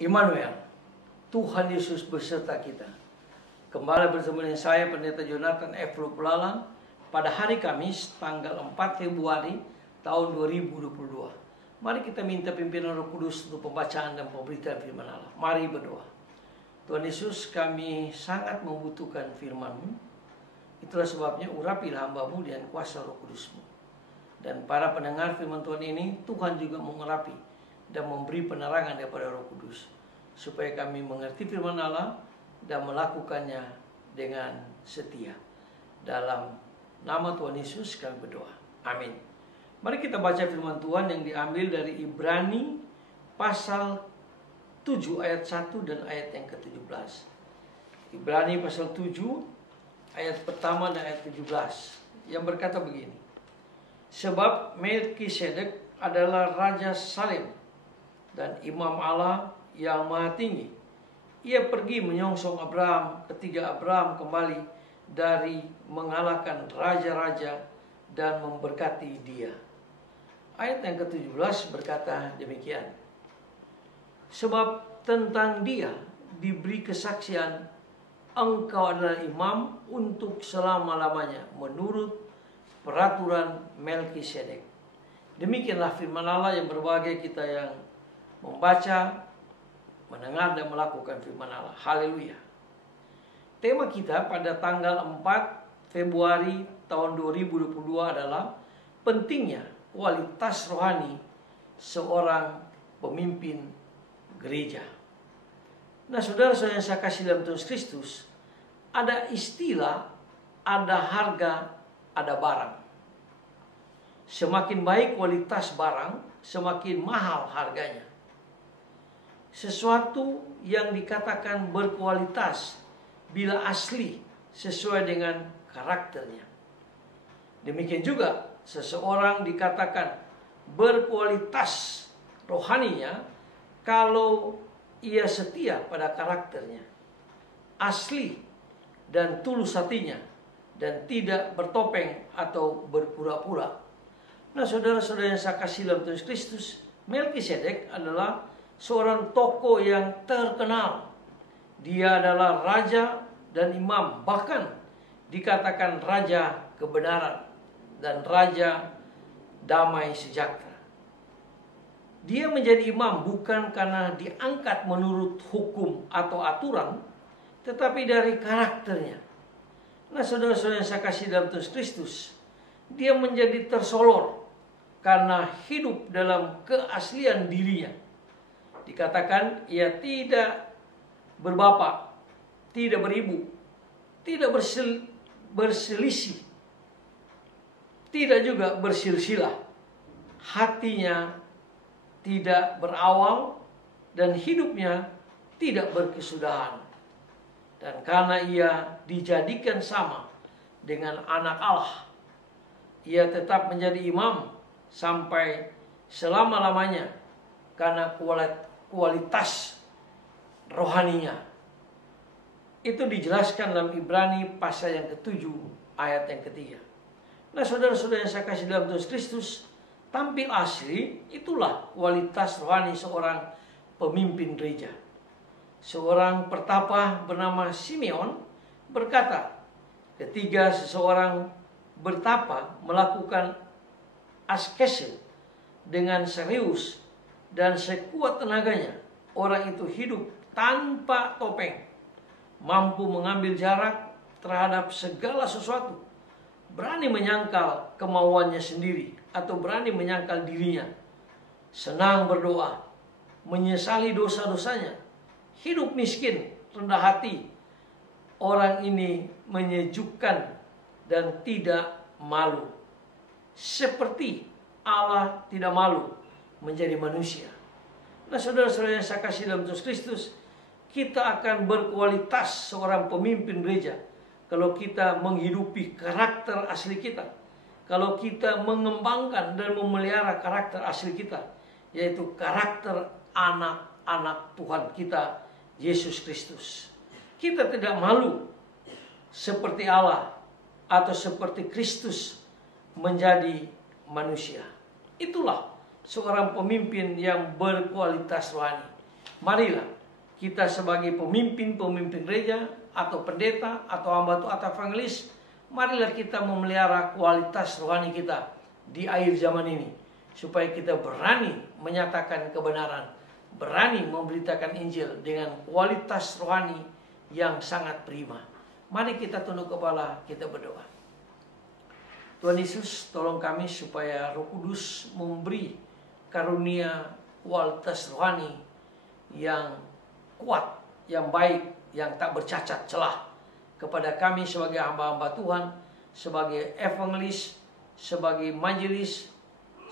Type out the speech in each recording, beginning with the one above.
Immanuel, Tuhan Yesus beserta kita. Kembali bersama dengan saya, Pendeta Jonathan F. Lupulalang, pada hari Kamis, tanggal 4 Februari tahun 2022. Mari kita minta pimpinan Roh Kudus untuk pembacaan dan pemberitaan firman Allah. Mari berdoa. Tuhan Yesus, kami sangat membutuhkan firman-Mu. Itulah sebabnya urapilah hamba-Mu dengan kuasa Roh Kudus-Mu. Dan para pendengar firman Tuhan ini, Tuhan juga mengurapi dan memberi penerangan daripada Roh Kudus, supaya kami mengerti firman Allah dan melakukannya dengan setia. Dalam nama Tuhan Yesus kami berdoa. Amin. Mari kita baca firman Tuhan yang diambil dari Ibrani pasal 7 ayat 1 dan ayat yang ke-17. Ibrani pasal 7 ayat pertama dan ayat 17 yang berkata begini. Sebab Melkisedek adalah Raja Salem dan Imam Allah yang Maha Tinggi. Ia pergi menyongsong Abraham ketika Abraham kembali dari mengalahkan raja-raja dan memberkati dia. Ayat yang ke-17 berkata demikian. Sebab tentang dia diberi kesaksian, engkau adalah imam untuk selama-lamanya menurut peraturan Melkisedek. Demikianlah firman Allah yang berbahagia kita yang membaca, mendengar dan melakukan firman Allah. Haleluya. Tema kita pada tanggal 4 Februari tahun 2022 adalah pentingnya kualitas rohani seorang pemimpin gereja. Nah, saudara-saudara yang saya kasih dalam Tuhan Kristus, ada istilah, ada harga, ada barang. Semakin baik kualitas barang, semakin mahal harganya. Sesuatu yang dikatakan berkualitas bila asli sesuai dengan karakternya. Demikian juga seseorang dikatakan berkualitas rohaninya kalau ia setia pada karakternya, asli dan tulus hatinya, dan tidak bertopeng atau berpura-pura. Nah, saudara-saudara yang saya kasih dalam Tuhan Kristus, Melkisedek adalah seorang tokoh yang terkenal. Dia adalah raja dan imam, bahkan dikatakan raja kebenaran dan raja damai sejahtera. Dia menjadi imam bukan karena diangkat menurut hukum atau aturan, tetapi dari karakternya. Nah, saudara-saudara yang saya kasih dalam Tuhan Kristus, dia menjadi tersolor karena hidup dalam keaslian dirinya. Dikatakan ia tidak berbapak, tidak beribu, tidak berselisih, tidak juga bersilsilah. Hatinya tidak berawal dan hidupnya tidak berkesudahan. Dan karena ia dijadikan sama dengan anak Allah, ia tetap menjadi imam sampai selama-lamanya karena kualitas rohaninya. Itu dijelaskan dalam Ibrani pasal yang ke-7 ayat yang ke-3. Nah, saudara-saudara yang saya kasih dalam Tuhan Kristus, tampil asli itulah kualitas rohani seorang pemimpin gereja. Seorang pertapa bernama Simeon berkata, ketika seseorang bertapa melakukan askese dengan serius dan sekuat tenaganya, orang itu hidup tanpa topeng, mampu mengambil jarak terhadap segala sesuatu, berani menyangkal kemauannya sendiri atau berani menyangkal dirinya, senang berdoa, menyesali dosa-dosanya, hidup miskin, rendah hati. Orang ini menyejukkan dan tidak malu, seperti Allah tidak malu menjadi manusia. Nah, saudara-saudara yang saya kasih dalam Yesus Kristus, kita akan berkualitas seorang pemimpin gereja kalau kita menghidupi karakter asli kita, kalau kita mengembangkan dan memelihara karakter asli kita, yaitu karakter anak-anak Tuhan kita, Yesus Kristus. Kita tidak malu seperti Allah atau seperti Kristus menjadi manusia. Itulah seorang pemimpin yang berkualitas rohani. Marilah kita sebagai pemimpin-pemimpin gereja atau pendeta atau hamba Tuhan atau evangelis, marilah kita memelihara kualitas rohani kita di akhir zaman ini, supaya kita berani menyatakan kebenaran, berani memberitakan Injil dengan kualitas rohani yang sangat prima. Mari kita tunduk kepala, kita berdoa. Tuhan Yesus, tolong kami supaya Roh Kudus memberi karunia kualitas rohani yang kuat, yang baik, yang tak bercacat celah kepada kami sebagai hamba-hamba Tuhan, sebagai evangelis, sebagai majelis,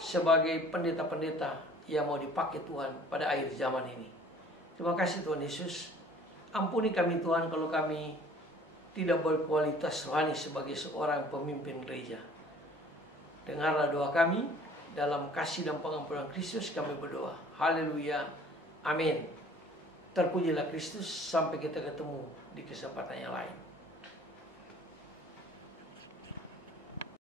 sebagai pendeta-pendeta yang mau dipakai Tuhan pada akhir zaman ini. Terima kasih Tuhan Yesus. Ampuni kami Tuhan kalau kami tidak berkualitas rohani sebagai seorang pemimpin gereja. Dengarlah doa kami, dalam kasih dan pengampunan Kristus kami berdoa. Haleluya. Amin. Terpujilah Kristus, sampai kita ketemu di kesempatan yang lain.